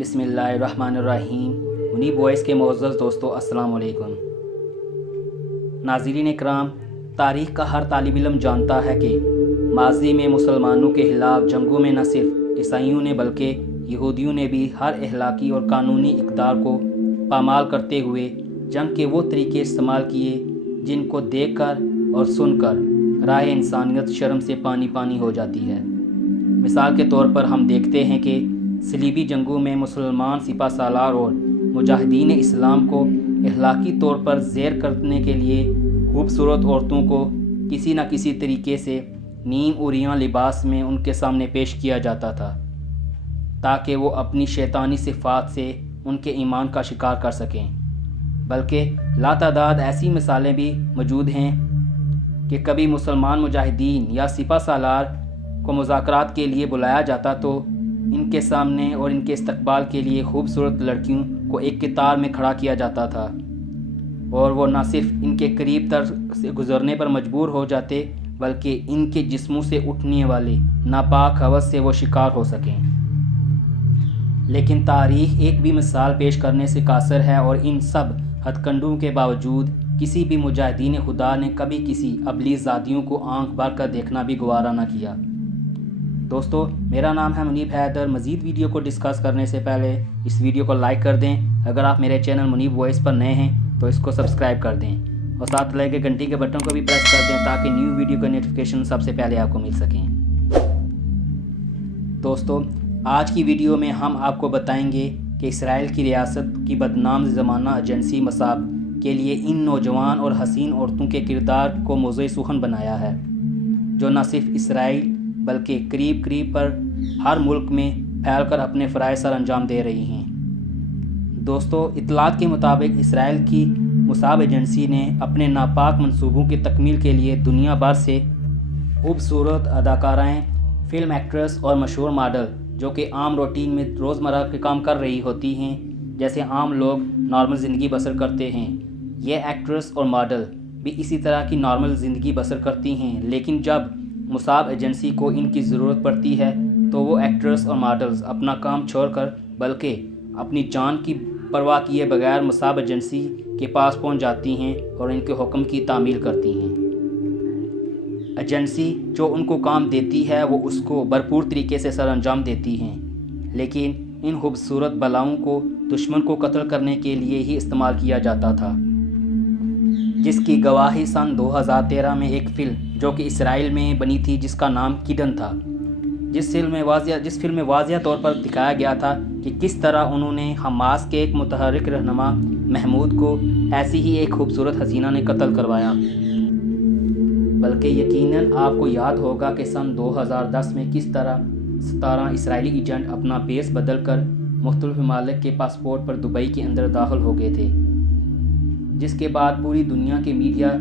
بسم اللہ الرحمن الرحیم۔ منیب وائس کے معزز دوستو السلام علیکم۔ ناظرین اکرام، تاریخ کا ہر طالب علم جانتا ہے کہ ماضی میں مسلمانوں کے خلاف جنگوں میں نہ صرف عیسائیوں نے بلکہ یہودیوں نے بھی ہر اخلاقی اور قانونی اقدار کو پامال کرتے ہوئے جنگ کے وہ طریقے استعمال کیے جن کو دیکھ کر اور سن کر راہ انسانیت شرم سے پانی پانی ہو جاتی ہے۔ مثال کے طور پر ہم دیکھتے ہیں کہ صلیبی جنگوں میں مسلمان سپہ سالار اور مجاہدین اسلام کو اخلاقی طور پر زیر کرنے کے لیے خوبصورت عورتوں کو کسی نہ کسی طریقے سے نیم عریاں لباس میں ان کے سامنے پیش کیا جاتا تھا تاکہ وہ اپنی شیطانی صفات سے ان کے ایمان کا شکار کر سکیں۔ بلکہ لاتعداد ایسی مثالیں بھی موجود ہیں کہ کبھی مسلمان مجاہدین یا سپہ سالار کو مذاکرات کے لیے بلایا جاتا تو ان کے سامنے اور ان کے استقبال کے لیے خوبصورت لڑکیوں کو ایک قطار میں کھڑا کیا جاتا تھا، اور وہ نہ صرف ان کے قریب تر سے گزرنے پر مجبور ہو جاتے بلکہ ان کے جسموں سے اٹھنے والے ناپاک ہوس سے وہ شکار ہو سکیں۔ لیکن تاریخ ایک بھی مثال پیش کرنے سے قاصر ہے، اور ان سب ہتھ کنڈوں کے باوجود کسی بھی مجاہدین خدا نے کبھی کسی ابلیس زادیوں کو آنکھ بھر کر دیکھنا بھی گوارا نہ کیا۔ دوستو، میرا نام ہے منیب حیدر۔ مزید ویڈیو کو ڈسکس کرنے سے پہلے اس ویڈیو کو لائک کر دیں۔ اگر آپ میرے چینل منیب وائس پر نئے ہیں تو اس کو سبسکرائب کر دیں، اور ساتھ لگے گھنٹی کے بٹن کو بھی پریس کر دیں تاکہ نیو ویڈیو کا نوٹیفیکیشن سب سے پہلے آپ کو مل سکیں۔ دوستو، آج کی ویڈیو میں ہم آپ کو بتائیں گے کہ اسرائیل کی ریاست کی بدنام زمانہ ایجنسی موساد کے لیے ان نوجوان اور حسین عورتوں کے کردار کو موضوع سخن بنایا ہے، جو نہ صرف اسرائیل بلکہ قریب پر ہر ملک میں پھیل کر اپنے فرائض سر انجام دے رہی ہیں۔ دوستو، اطلاعات کے مطابق اسرائیل کی موساد ایجنسی نے اپنے ناپاک منصوبوں کی تکمیل کے لیے دنیا بھر سے خوبصورت اداکارائیں، فلم ایکٹریس اور مشہور ماڈل جو کہ عام روٹین میں روزمرہ کے کام کر رہی ہوتی ہیں، جیسے عام لوگ نارمل زندگی بسر کرتے ہیں، یہ ایکٹریس اور ماڈل بھی اسی طرح کی نارمل زندگی بسر کرتی ہیں۔ لیکن جب موساد ایجنسی کو ان کی ضرورت پڑتی ہے تو وہ ایکٹریس اور ماڈلز اپنا کام چھوڑ کر بلکہ اپنی جان کی پرواہ کیے بغیر موساد ایجنسی کے پاس پہنچ جاتی ہیں اور ان کے حکم کی تعمیل کرتی ہیں۔ ایجنسی جو ان کو کام دیتی ہے وہ اس کو بھرپور طریقے سے سر انجام دیتی ہیں، لیکن ان خوبصورت بلاؤں کو دشمن کو قتل کرنے کے لیے ہی استعمال کیا جاتا تھا، جس کی گواہی سن 2013 میں ایک فلم جو کہ اسرائیل میں بنی تھی جس کا نام کڈن تھا، جس فلم میں واضح طور پر دکھایا گیا تھا کہ کس طرح انہوں نے حماس کے ایک متحرک رہنما محمود کو ایسی ہی ایک خوبصورت حسینہ نے قتل کروایا۔ بلکہ یقیناً آپ کو یاد ہوگا کہ سن 2010 میں کس طرح 17 اسرائیلی ایجنٹ اپنا بیس بدل کر مختلف ممالک کے پاسپورٹ پر دبئی کے اندر داخل ہو گئے تھے، جس کے بعد پوری دنیا کے میڈیا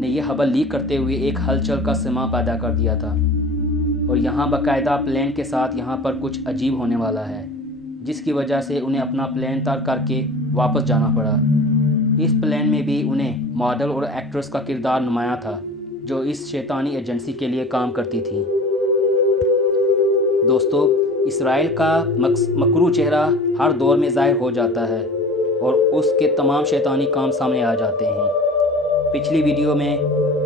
نے یہ خبر لیک کرتے ہوئے ایک ہلچل کا سماں پیدا کر دیا تھا، اور یہاں باقاعدہ پلان کے ساتھ یہاں پر کچھ عجیب ہونے والا ہے، جس کی وجہ سے انہیں اپنا پلان ترک کر کے واپس جانا پڑا۔ اس پلان میں بھی انہیں ماڈل اور ایکٹریس کا کردار نمایاں تھا جو اس شیطانی ایجنسی کے لیے کام کرتی تھی۔ دوستو، اسرائیل کا مکروہ چہرہ ہر دور میں ظاہر ہو جاتا ہے اور اس کے تمام شیطانی کام سامنے آ جاتے ہیں۔ پچھلی ویڈیو میں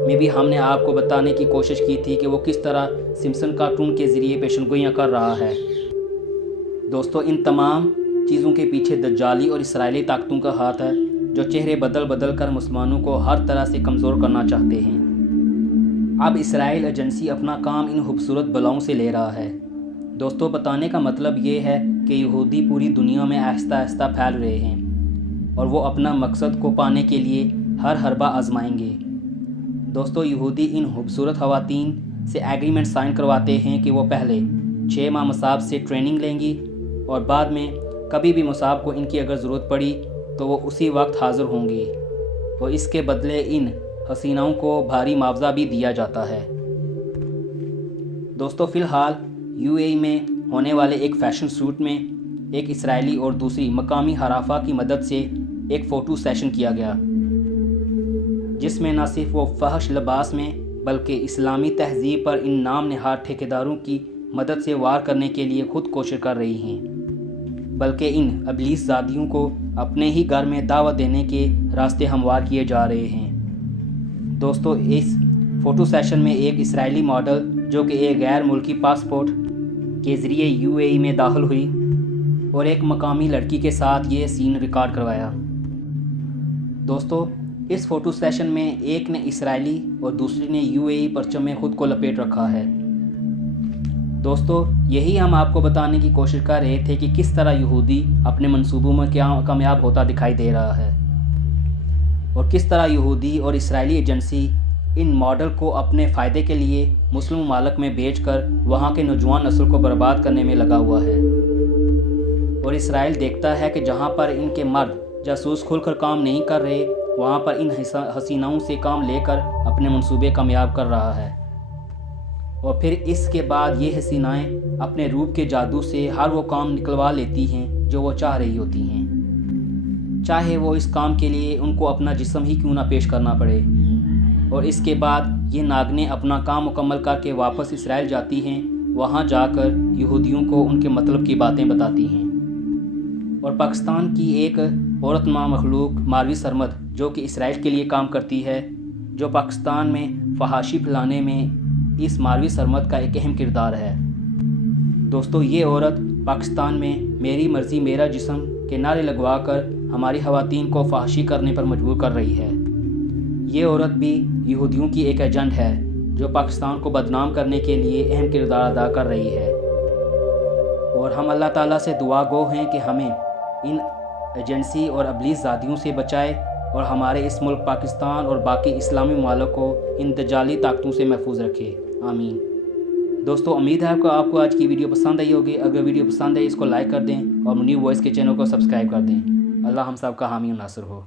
بھی ہم نے آپ کو بتانے کی کوشش کی تھی کہ وہ کس طرح سمپسن کارٹون کے ذریعے پیشنگوئیاں کر رہا ہے۔ دوستو، ان تمام چیزوں کے پیچھے دجالی اور اسرائیلی طاقتوں کا ہاتھ ہے جو چہرے بدل کر مسلمانوں کو ہر طرح سے کمزور کرنا چاہتے ہیں۔ اب اسرائیل ایجنسی اپنا کام ان خوبصورت بلاؤں سے لے رہا ہے۔ دوستو، بتانے کا مطلب یہ ہے کہ یہودی پوری دنیا میں آہستہ آہستہ پھیل رہے ہیں، اور وہ اپنا مقصد کو پانے کے لیے ہر حربہ آزمائیں گے۔ دوستو، یہودی ان خوبصورت خواتین سے ایگریمنٹ سائن کرواتے ہیں کہ وہ پہلے 6 ماہ موساد سے ٹریننگ لیں گی، اور بعد میں کبھی بھی موساد کو ان کی اگر ضرورت پڑی تو وہ اسی وقت حاضر ہوں گی، اور اس کے بدلے ان حسیناؤں کو بھاری معاوضہ بھی دیا جاتا ہے۔ دوستو، فی الحال UAE میں ہونے والے ایک فیشن شوٹ میں ایک اسرائیلی اور دوسری مقامی حرافہ کی مدد سے ایک فوٹو سیشن کیا گیا، جس میں نہ صرف وہ فحش لباس میں بلکہ اسلامی تہذیب پر ان نام نہاد ٹھیکیداروں کی مدد سے وار کرنے کے لیے خود کوشش کر رہی ہیں۔ بلکہ ان ابلیس زادیوں کو اپنے ہی گھر میں دعوت دینے کے راستے ہموار کیے جا رہے ہیں۔ دوستو، اس فوٹو سیشن میں ایک اسرائیلی ماڈل جو کہ ایک غیر ملکی پاسپورٹ کے ذریعے UAE میں داخل ہوئی اور ایک مقامی لڑکی کے ساتھ یہ سین ریکارڈ کروایا۔ دوستو، اس فوٹو سیشن میں ایک نے اسرائیلی اور دوسری نے UAE پرچم میں خود کو لپیٹ رکھا ہے۔ دوستو، یہی ہم آپ کو بتانے کی کوشش کر رہے تھے کہ کس طرح یہودی اپنے منصوبوں میں کیا کامیاب ہوتا دکھائی دے رہا ہے، اور کس طرح یہودی اور اسرائیلی ایجنسی ان ماڈل کو اپنے فائدے کے لیے مسلم ممالک میں بیچ کر وہاں کے نوجوان نسل کو برباد کرنے میں لگا ہوا ہے۔ اور اسرائیل دیکھتا ہے کہ جہاں پر ان کے مرد جاسوس کھل کر کام نہیں کر رہے، وہاں پر ان حسیناؤں سے کام لے کر اپنے منصوبے کامیاب کر رہا ہے، اور پھر اس کے بعد یہ حسینائیں اپنے روپ کے جادو سے ہر وہ کام نکلوا لیتی ہیں جو وہ چاہ رہی ہوتی ہیں، چاہے وہ اس کام کے لیے ان کو اپنا جسم ہی کیوں نہ پیش کرنا پڑے۔ اور اس کے بعد یہ ناگنیں اپنا کام مکمل کر کے واپس اسرائیل جاتی ہیں، وہاں جا کر یہودیوں کو ان کے مطلب کی باتیں بتاتی ہیں۔ اور پاکستان کی ایک عورت نما مخلوق ماروی سرمد جو کہ اسرائیل کے لیے کام کرتی ہے، جو پاکستان میں فحاشی پھیلانے میں اس ماروی سرمد کا ایک اہم کردار ہے۔ دوستو، یہ عورت پاکستان میں میری مرضی میرا جسم کے نعرے لگوا کر ہماری خواتین کو فحاشی کرنے پر مجبور کر رہی ہے۔ یہ عورت بھی یہودیوں کی ایک ایجنٹ ہے جو پاکستان کو بدنام کرنے کے لیے اہم کردار ادا کر رہی ہے، اور ہم اللہ تعالیٰ سے دعا گو ہیں کہ ہمیں ان ایجنسی اور ابلیس زادیوں سے بچائے اور ہمارے اس ملک پاکستان اور باقی اسلامی ممالک کو ان دجالی طاقتوں سے محفوظ رکھے، آمین۔ دوستو، امید ہے آپ کو آج کی ویڈیو پسند آئی ہوگی۔ اگر ویڈیو پسند آئی اس کو لائک کر دیں اور منیر وائس کے چینل کو سبسکرائب کر دیں۔ اللہ ہم سب کا حامی و ناصر ہو۔